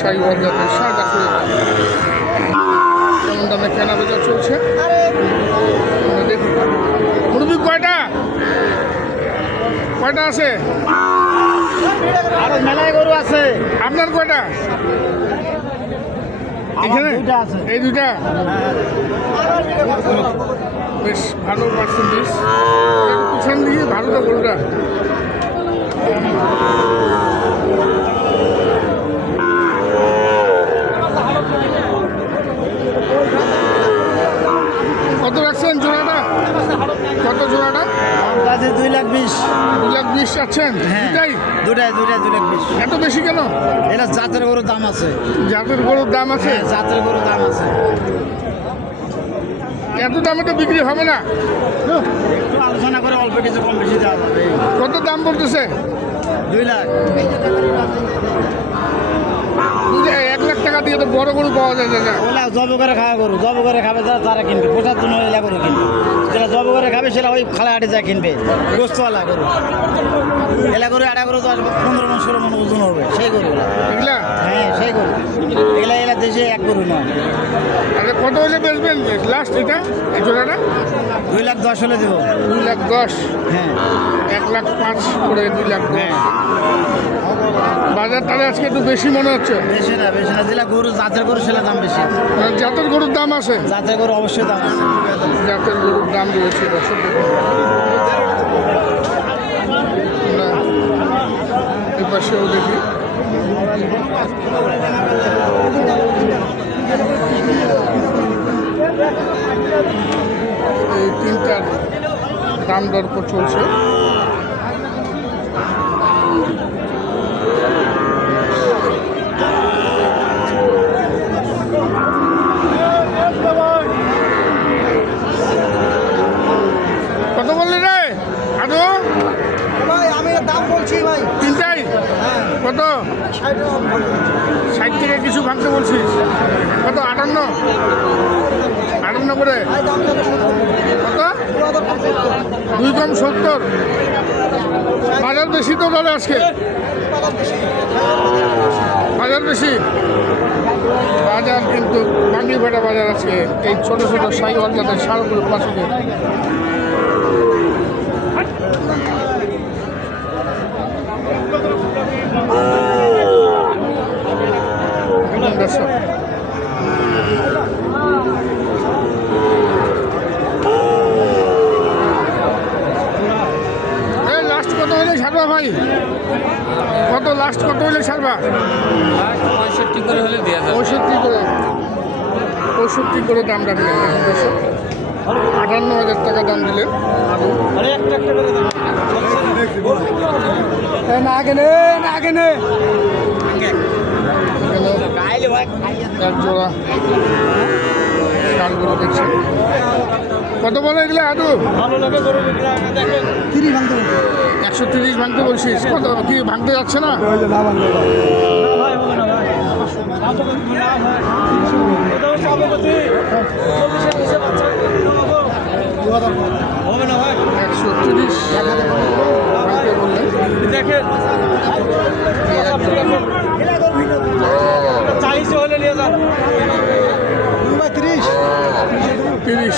শাহিওয়াল জাতের ষাঁড় বাছুর কেমন দামে কেনা বেচা চলছে দেখুন। মুরগি কয়টা কয়টা আছে? আরো মেলায় গরু আছে। আপনার কয়টা? এখানে এই দুইটা বেশ ভালো পার্সেন্টেজ। পিছন দিকে ভালো তো গরুটা। কত রাখছেন জোড়াটা? কত জোড়াটা? 2,20,000। 2,20,000 চাচ্ছেন? দুটাই দুটাই 2,20,000। এত বেশি কেন? এটা জাতের গরুর দাম আছে। জাতের গরুর দাম আছে? জাতের গরুর দাম আছে। এত দামে তো বিক্রি হবে না। একটু আলোচনা করে অল্প কিছু কম বেশি দেওয়া যাবে। কত দাম বলতেছে? 2 লাখ। 1 লাখ টাকা দিয়ে তো বড় গরু পাওয়া যায় না। ওলা জব করে খাওয়া গরু, জব করে খাবে তারা কিনবে, পোষার জন্য এলা গরু কিনবে। যেটা জব করে খাবে সেটা ওই খালা হাটে যা কিনবে, গোস্তওয়ালা গরু। এলা গরু আড়া গরু 15 মন 16 মন ওজন হবে সেই গরুগুলা। এগুলা? হ্যাঁ সেই গরু। এলা দেশে এক গরু নয়। আচ্ছা কত হলে বেচবেন লাস্ট এটা এই জোড়াটা? 2,10,000 হলে দেবো। 2,10,000? হ্যাঁ 1,05,000 করে 2,10,000। বাজার তাহলে আজকে একটু বেশি মনে হচ্ছে। বেশি না যেটা গরু জাতের গরু সেটা দাম বেশি। জাতের গরুর দাম আছে? জাতের গরু অবশ্যই দাম আছে। জাতের গরুর দাম রয়েছে দর্শক দেখুন। এই পাশেও দেখি এই তিনটার দাম দর চলছে। কত বললি রে আদু? ভাই আমি দাম বলছি ভাই। তিনটাই? কত? 60 থেকে কিছু ভাঙতে বলছিস? কত? 58 করে? কত? 2 কম 70। বাজার বেশি তো বলে আজকে। বাজার বেশি। বাজার কিন্তু বাঙ্গিভাটা বাজার আছে। এই ছোটো ছোটো শাহিওয়াল জাতের ষাঁড়গুলোর পাশে দর্শক লাস্ট কত হলে ছাড়বা ভাই? কত লাস্ট কত হলে ছাড়বা? 65 করে হলে দেওয়া যাবে। 65 করে দাম রাখলেন দর্শক। 58,000 টাকা দাম দিলেন। এক জোড়া ষাঁড়গুলো দেখছেন। কত বলে এগুলো আদু? 130 ভাঙতে বলছিস? কত কি ভাঙতে যাচ্ছে না? 130 ভাঙতে বললেন। দেখেন 40 হলে নিয়ে যান। 30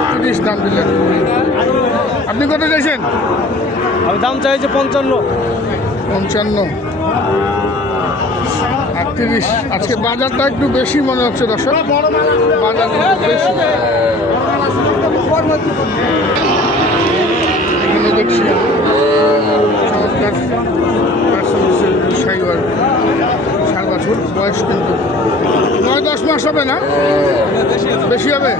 130 দাম দিলেন। আপনি কত চাইছেন? আমি দাম চাইছি 55। 55 38। আজকে বাজারটা একটু বেশি মনে হচ্ছে দর্শক। বাজার একটু বেশি। এখানে দেখছি চমৎকার শাহিওয়াল ষাঁড় বাছুর। বয়স কিন্তু 9-10 মাস হবে না? বেশি হবে।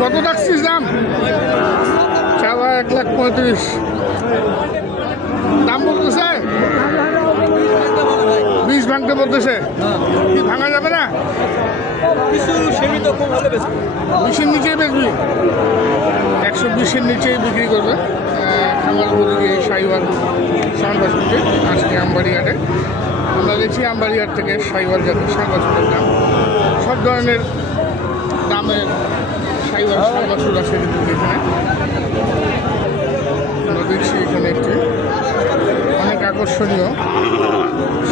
কত রাখছিস দাম? চাওয়া 1,35,000 দাম বলতেছে। 20 ভাঙতে বলতেছে। কি ভাঙা যাবে না? কিছু সীমিত কম হলে বেশি। 20-এর নিচেই বেচবি? 120-এর নিচেই বিক্রি করবে। আমার ওদিকে সাইওয়াল ষাঁড় বাছুরটি আজকে আমবাড়িহাটে আমরা দেখছি আমবাড়িহাট থেকে সাইওয়াল জাতের ষাঁড় বাছুরের দাম সব ধরনের দামের সাইওয়াল ষাঁড় বাছুর আছে কিন্তু এখানে আমরা দেখছি এখানে একটি অনেক আকর্ষণীয়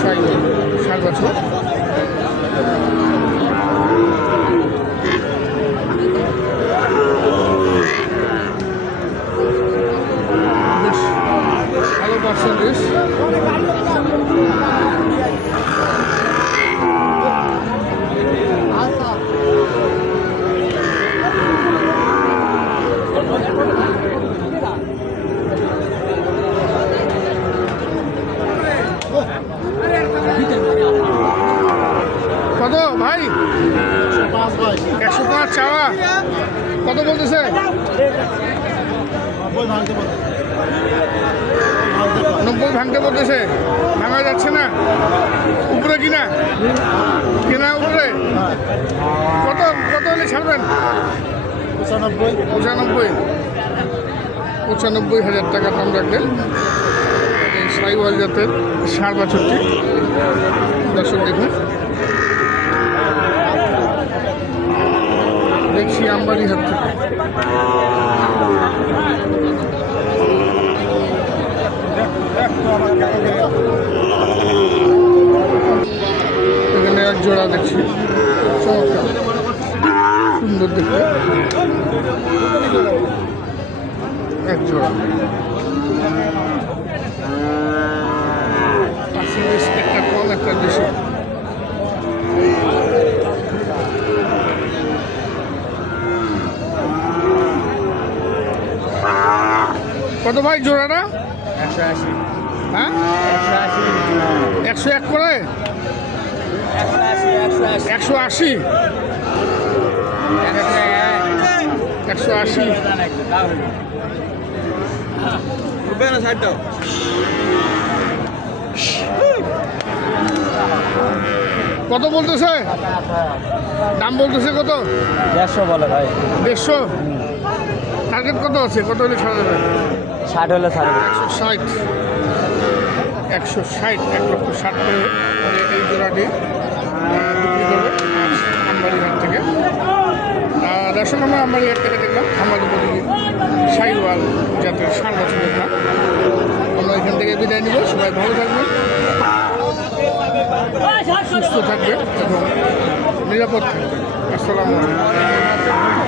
সাইওয়াল ষাঁড় বাছুর বেশ ভালো পার্সেন্টেজ কত ভাই 105 চাওয়া কত বলতেছে 90 ভাঙতে বলতেছে ভাঙা যাচ্ছে না উপরে কিনা কেনা উপরে কত কত হলে ছাড়বেন 95,000 টাকা দাম রাখলেন এই সাইওয়াল জাতের ষাঁড় বাছুরটি দর্শক দেখুন দেখছি আমবাড়িহাট থেকে এখানে এক জোড়া দেখছি চমৎকার সুন্দর দেখতে এক জোড়া পার্সেন্টেজ একটা কম একটা বেশি কত ভাই জোড়াটা 180 হ্যাঁ 101 করে 180 কত বলতেছে দাম বলতেছে কত 150 বলে ভাই 150 টার্গেট কত আছে কত হলে ছাড়া যাবে 60 হলে ছাড়বে 160 1,60,000 করে এই জোড়াটি বিক্রি করবে আমবাড়িহাট থেকে দর্শক আমরা আমবাড়িহাট থেকে দেখলাম আমাদের প্রতিদিন সাইওয়াল জাতের ষাঁড় বাছুরের দাম আমরা এখান থেকে বিদায় নিব সবাই ভালো থাকবেন সুস্থ থাকবে এবং নিরাপদ থাকবে আসসালামু আলাইকুম